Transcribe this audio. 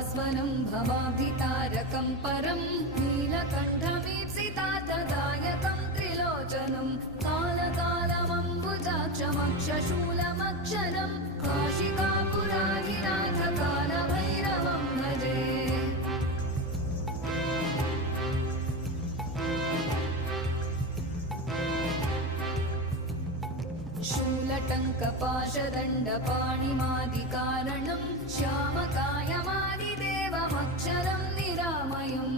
भास्वनं भवाभितारकं परं नीलकण्ठमीप्सितार्थदायकं त्रिलोचनं कालकालमम्बुजाक्षमक्षशूलमक्षरं काशिकापुराधिनाथ कालभैरवं भजे। शूलटङ्कपाशदण्डपाणिमादिकारणं श्यामकायमादिदेवमक्षरं निरामयं